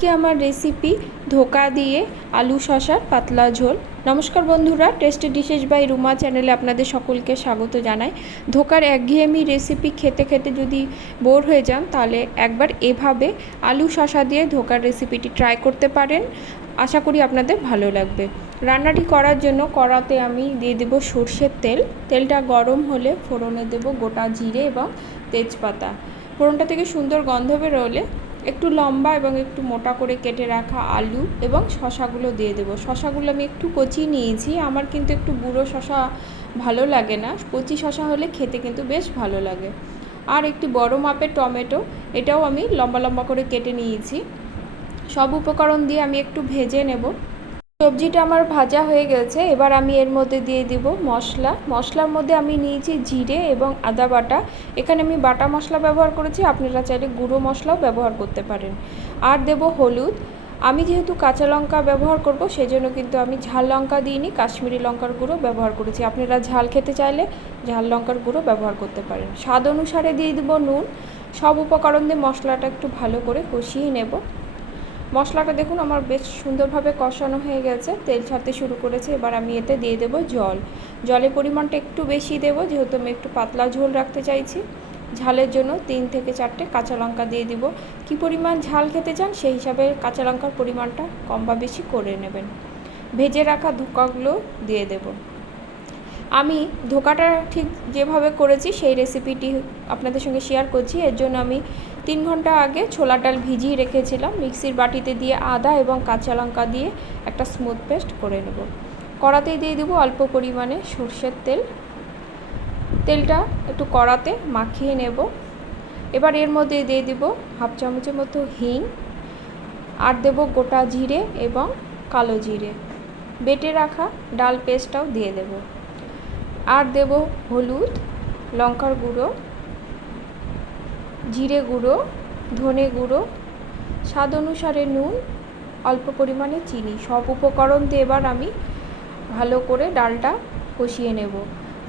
আজকে আমার রেসিপি ধোকা দিয়ে আলু শসার পাতলা ঝোল। নমস্কার বন্ধুরা, টেস্টি ডিশেস বাই রুমা চ্যানেলে আপনাদের সকলকে স্বাগত জানাই। ধোকার একঘেয়েমি রেসিপি খেতে খেতে যদি বোর হয়ে যান তাহলে একবার এভাবে আলু শসা দিয়ে ধোকার রেসিপিটি ট্রাই করতে পারেন। আশা করি আপনাদের ভালো লাগবে। রান্নাটি করার জন্য কড়াতে আমি দিয়ে দেব সর্ষের তেল। তেলটা গরম হলে ফোড়নে দেব গোটা জিরে এবং তেজপাতা। ফোড়নটা থেকে সুন্দর গন্ধ বেরোলে একটু লম্বা এবং একটু মোটা করে কেটে রাখা আলু এবং শসাগুলো দিয়ে দেবো। শসাগুলো আমি একটু কচি নিয়েছি, আমার কিন্তু একটু বুড়ো শসা ভালো লাগে না, কচি শসা হলে খেতে কিন্তু বেশ ভালো লাগে। আর একটি বড় মাপের টমেটো, এটাও আমি লম্বা লম্বা করে কেটে নিয়েছি। সব উপকরণ দিয়ে আমি একটু ভেজে নেব। সবজিটা আমার ভাজা হয়ে গেছে, এবার আমি এর মধ্যে দিয়ে দিব মশলা। মশলার মধ্যে আমি নিয়েছি জিরে এবং আদা বাটা। এখানে আমি বাটা মশলা ব্যবহার করেছি, আপনারা চাইলে গুঁড়ো মশলাও ব্যবহার করতে পারেন। আর দেব হলুদ। আমি যেহেতু কাঁচা লঙ্কা ব্যবহার করব সেজন্য কিন্তু আমি ঝাল লঙ্কা দিইনি, কাশ্মীরি লঙ্কার গুঁড়ো ব্যবহার করেছি। আপনারা ঝাল খেতে চাইলে ঝাল লঙ্কার গুঁড়ো ব্যবহার করতে পারেন। স্বাদ অনুসারে দিয়ে দেব নুন। সব উপকরণ দিয়ে মশলাটা একটু ভালো করে কষিয়ে নেব। মশলাটা দেখুন আমার বেশ সুন্দরভাবে কষানো হয়ে গেছে, তেল ছাড়তে শুরু করেছে। এবার আমি এতে দিয়ে দেব জল। জলের পরিমাণটা একটু বেশি দেব, যেহেতু আমি একটু পাতলা ঝোল রাখতে চাইছি। ঝালের জন্য 3 থেকে 4টে কাঁচা লঙ্কা দিয়ে দিব। কী পরিমাণ ঝাল খেতে চান সেই হিসাবে কাঁচা লঙ্কার পরিমাণটা কম বা বেশি করে নেবেন। ভেজে রাখা ধোকাগুলো দিয়ে দেব। আমি ধোকাটা ঠিক যেভাবে করেছি সেই রেসিপিটি আপনাদের সঙ্গে শেয়ার করছি। এর জন্য আমি 3 ঘন্টা আগে ছোলার ডাল ভিজিয়ে রেখেছিলাম। মিক্সির বাটিতে দিয়ে আদা এবং কাঁচা লঙ্কা দিয়ে একটা স্মুথ পেস্ট করে নেব। কড়াতেই দিয়ে দেবো অল্প পরিমাণে সর্ষের তেল। তেলটা একটু কড়াতে মাখিয়ে নেব। এবার এর মধ্যে দিয়ে দেবো হাফ চামচের মতো হিং, আর দেব গোটা জিরে এবং কালো জিরে। বেটে রাখা ডাল পেস্টটাও দিয়ে দেব। আর দেব হলুদ, লঙ্কার গুঁড়ো, জিরে গুঁড়ো, ধনে গুঁড়ো, স্বাদ অনুসারে নুন, অল্প পরিমাণে চিনি। সব উপকরণ দিয়ে এবার আমি ভালো করে ডালটা কষিয়ে নেব।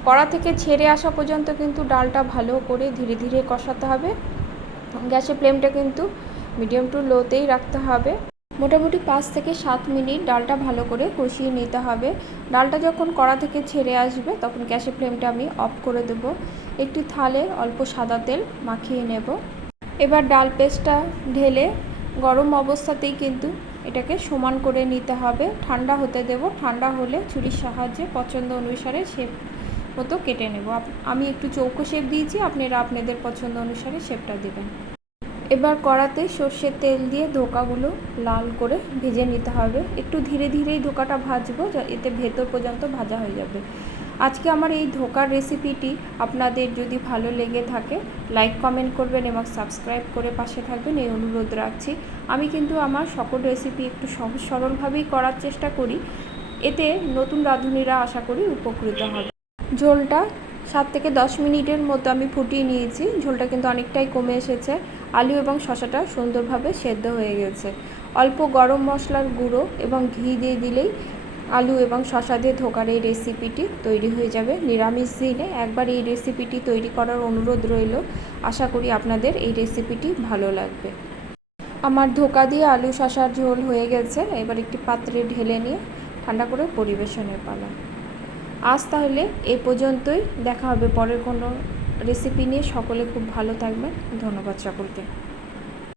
কড়া থেকে ছেড়ে আসা পর্যন্ত কিন্তু ডালটা ভালো করে ধীরে ধীরে কষাতে হবে। গ্যাসের ফ্লেমটা কিন্তু মিডিয়াম টু লোতেই রাখতে হবে। মোটামুটি 5 থেকে 7 মিনিট ডালটা ভালো করে কষিয়ে নিতে হবে। ডালটা যখন কড়া থেকে ছেড়ে আসবে তখন গ্যাসের ফ্লেমটা আমি অফ করে দেব। একটি থালে অল্প সাদা তেল মাখিয়ে নেব। এবার ডাল পেস্টটা ঢেলে গরম অবস্থাতেই কিন্তু এটাকে সমান করে নিতে হবে। ঠান্ডা হতে দেব। ঠান্ডা হলে ছুরির সাহায্যে পছন্দ অনুসারে শেপ মতো কেটে নেব। আমি একটু চৌকো শেপ দিয়েছি, আপনারা আপনাদের পছন্দ অনুসারে শেপটা দেবেন। এবার কড়াতে সর্ষের তেল দিয়ে ধোকাগুলো লাল করে ভেজে নিতে হবে। একটু ধীরে ধীরেই ধোকাটা ভাজবো, এতে ভেতর পর্যন্ত ভাজা হয়ে যাবে। আজকে আমার এই ধোকার রেসিপিটি আপনাদের যদি ভালো লেগে থাকে লাইক কমেন্ট করবেন এবং সাবস্ক্রাইব করে পাশে থাকবেন, এই অনুরোধ রাখছি। আমি কিন্তু আমার সকল রেসিপি একটু সহজ সরলভাবেই করার চেষ্টা করি, এতে নতুন রাঁধুনিরা আশা করি উপকৃত হবে। ঝোলটা 7 থেকে 10 মিনিটের মতো আমি ফুটিয়ে নিয়েছি। ঝোলটা কিন্তু অনেকটাই কমে এসেছে। আলু এবং শসাটা সুন্দরভাবে সেদ্ধ হয়ে গেছে। অল্প গরম মশলার গুঁড়ো এবং ঘি দিয়ে দিলেই আলু এবং শসা দিয়ে ধোকার এই রেসিপিটি তৈরি হয়ে যাবে। নিরামিষ দিনে একবার এই রেসিপিটি তৈরি করার অনুরোধ রইল। আশা করি আপনাদের এই রেসিপিটি ভালো লাগবে। আমার ধোকা দিয়ে আলু শসার ঝোল হয়ে গেছে। এবার একটি পাত্রে ঢেলে নিয়ে ঠান্ডা করে পরিবেশনের পালা। আজ তাহলে এ পর্যন্তই, দেখা হবে পরের কোনো রেসিপি নিয়ে। সকলে খুব ভালো থাকবেন। ধন্যবাদ সকলকে।